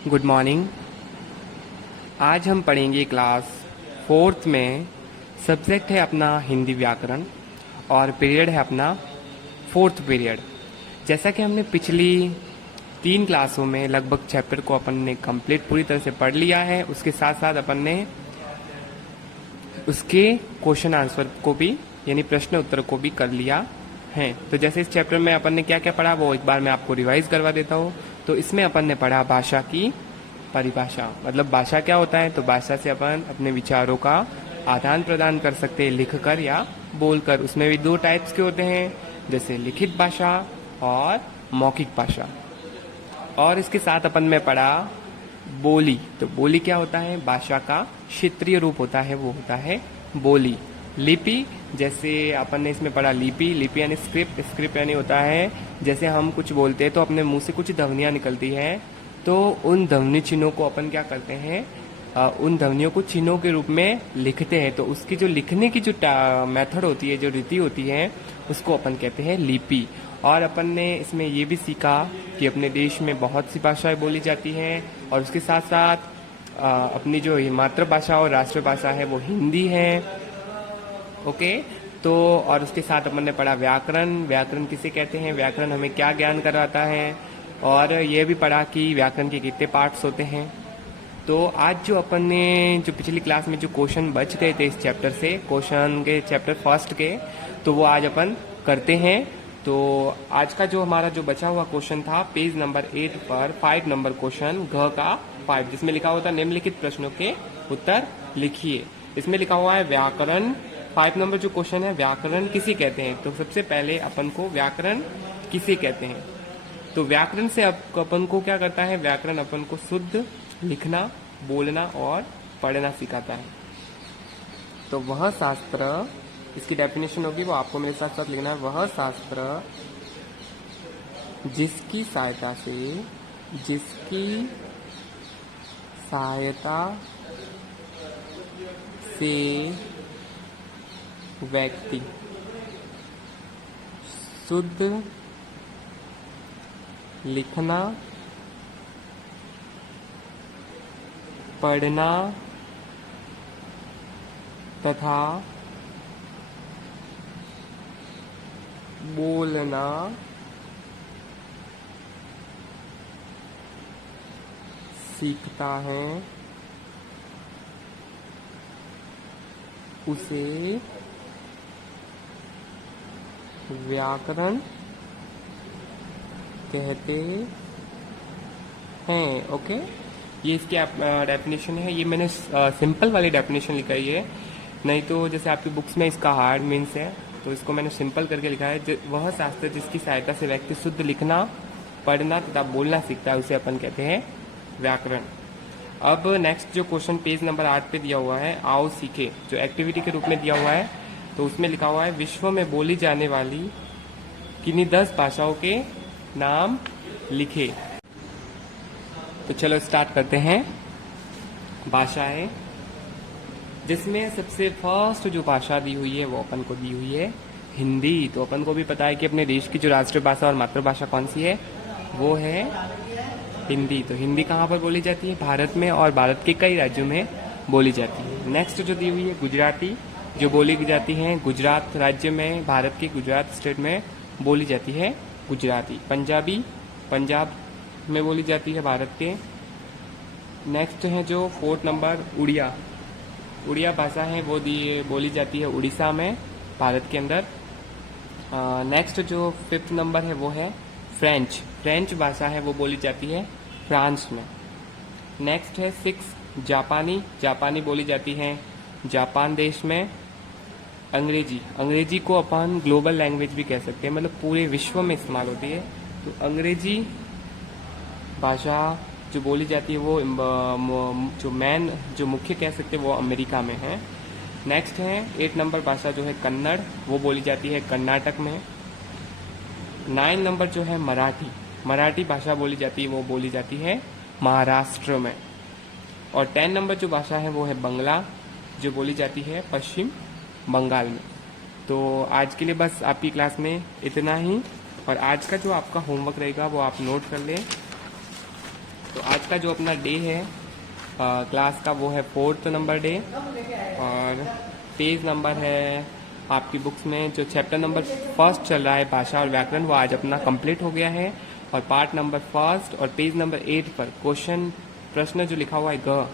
Good morning. आज हम पढ़ेंगे क्लास फोर्थ में। सब्जेक्ट है अपना हिंदी व्याकरण और पीरियड है अपना फोर्थ पीरियड। जैसा कि हमने पिछली 3 क्लासों में लगभग चैप्टर को अपन ने कंप्लीट पूरी तरह से पढ़ लिया है, उसके साथ साथ अपन ने उसके क्वेश्चन आंसर को भी यानी प्रश्न उत्तर को भी कर लिया है। तो जैसे इस चैप्टर में अपन ने क्या क्या पढ़ा वो एक बार मैं आपको रिवाइज करवा देता हूँ। तो इसमें अपन ने पढ़ा भाषा की परिभाषा, मतलब भाषा क्या होता है। तो भाषा से अपन अपने विचारों का आदान प्रदान कर सकते हैं, लिखकर या बोलकर। उसमें भी 2 टाइप्स के होते हैं, जैसे लिखित भाषा और मौखिक भाषा। और इसके साथ अपन में पढ़ा बोली। तो बोली क्या होता है, भाषा का क्षेत्रीय रूप होता है, वो होता है बोली। लिपि, जैसे अपन ने इसमें पढ़ा लिपि। लिपि यानी स्क्रिप्ट। स्क्रिप्ट यानी होता है जैसे हम कुछ बोलते हैं तो अपने मुंह से कुछ ध्वनियाँ निकलती हैं, तो उन ध्वनि चिन्हों को अपन क्या करते हैं, उन ध्वनियों को चिन्हों के रूप में लिखते हैं। तो उसकी जो लिखने की जो मेथड होती है, जो रीति होती है, उसको अपन कहते हैं लिपि। और अपन ने इसमें ये भी सीखा कि अपने देश में बहुत सी भाषाएं बोली जाती हैं और उसके साथ साथ अपनी जो मातृभाषा और राष्ट्रभाषा है वो हिंदी है। ओके, तो और उसके साथ अपन ने पढ़ा व्याकरण। व्याकरण किसे कहते हैं, व्याकरण हमें क्या ज्ञान करवाता है, और ये भी पढ़ा कि व्याकरण के कितने पार्ट्स होते हैं। तो आज जो अपन ने जो पिछली क्लास में जो क्वेश्चन बच गए थे इस चैप्टर से, क्वेश्चन के चैप्टर फर्स्ट के, तो वो आज अपन करते हैं। तो आज का जो हमारा जो बचा हुआ क्वेश्चन था पेज नंबर 8 पर 5 नंबर क्वेश्चन घ का 5, जिसमें लिखा हुआ था निम्नलिखित प्रश्नों के उत्तर लिखिए। इसमें लिखा हुआ है व्याकरण। 5 नंबर जो क्वेश्चन है, व्याकरण किसे कहते हैं। तो सबसे पहले अपन को व्याकरण किसे कहते हैं। तो व्याकरण से अपन को क्या करता है, व्याकरण अपन को शुद्ध लिखना, बोलना और पढ़ना सिखाता है। तो वह शास्त्र, इसकी डेफिनेशन होगी वो आपको मेरे साथ साथ लिखना है। वह शास्त्र जिसकी सहायता से व्यक्ति शुद्ध लिखना, पढ़ना तथा बोलना सीखता है, उसे व्याकरण कहते हैं। ओके, ये इसकी डेफिनेशन है। ये मैंने सिंपल वाली डेफिनेशन लिखाई है, नहीं तो जैसे आपकी बुक्स में इसका हार्ड मीन्स है, तो इसको मैंने सिंपल करके लिखा है। वह शास्त्र जिसकी सहायता से व्यक्ति शुद्ध लिखना, पढ़ना तथा बोलना सीखता है, उसे अपन कहते हैं व्याकरण। अब नेक्स्ट जो क्वेश्चन पेज नंबर 8 पे दिया हुआ है, आओ सीखे, जो एक्टिविटी के रूप में दिया हुआ है, तो उसमें लिखा हुआ है विश्व में बोली जाने वाली किन्हीं 10 भाषाओं के नाम लिखे। तो चलो स्टार्ट करते हैं। भाषाएं, जिसमें सबसे फर्स्ट जो भाषा दी हुई है वो अपन को दी हुई है हिंदी। तो अपन को भी पता है कि अपने देश की जो राष्ट्रभाषा और मातृभाषा कौन सी है, वो है हिंदी। तो हिंदी कहाँ पर बोली जाती है, भारत में, और भारत के कई राज्यों में बोली जाती है। नेक्स्ट जो दी हुई है गुजराती, जो बोली जाती है गुजरात राज्य में, भारत के गुजरात स्टेट में बोली जाती है गुजराती। पंजाबी, पंजाब में बोली जाती है भारत के। नेक्स्ट है जो 4th नंबर उड़िया। उड़िया भाषा है वो बोली जाती है उड़ीसा में, भारत के अंदर। नेक्स्ट जो 5th नंबर है वो है फ्रेंच। फ्रेंच भाषा है वो बोली जाती है फ्रांस में। नेक्स्ट है 6 जापानी। जापानी बोली जाती है जापान देश में। अंग्रेजी, अंग्रेजी को अपन ग्लोबल लैंग्वेज भी कह सकते हैं, मतलब पूरे विश्व में इस्तेमाल होती है। तो अंग्रेजी भाषा जो बोली जाती है वो जो मुख्य कह सकते हैं वो अमेरिका में है। नेक्स्ट है 8 नंबर भाषा जो है कन्नड़, वो बोली जाती है कर्नाटक में। 9 नंबर जो है मराठी। मराठी भाषा बोली जाती है, वो बोली जाती है महाराष्ट्र में। और 10 नंबर जो भाषा है वो है बंगला, जो बोली जाती है पश्चिम बंगाल में। तो आज के लिए बस आपकी क्लास में इतना ही, और आज का जो आपका होमवर्क रहेगा वो आप नोट कर लें। तो आज का जो अपना डे है क्लास का वो है 4th नंबर डे, और पेज नंबर है आपकी बुक्स में जो चैप्टर नंबर 1 चल रहा है भाषा और व्याकरण, वो आज अपना कंप्लीट हो गया है। और पार्ट नंबर 1 और पेज नंबर 8 पर प्रश्न जो लिखा हुआ है ग,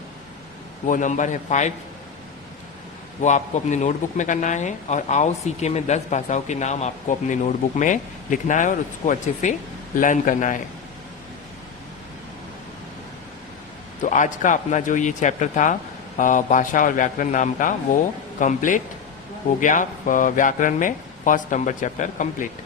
वो नंबर है 5, वो आपको अपनी नोटबुक में करना है। और आओ सीखे में 10 भाषाओं के नाम आपको अपनी नोटबुक में लिखना है और उसको अच्छे से लर्न करना है। तो आज का अपना जो ये चैप्टर था भाषा और व्याकरण नाम का, वो कंप्लीट हो गया। व्याकरण में 1st नंबर चैप्टर कंप्लीट।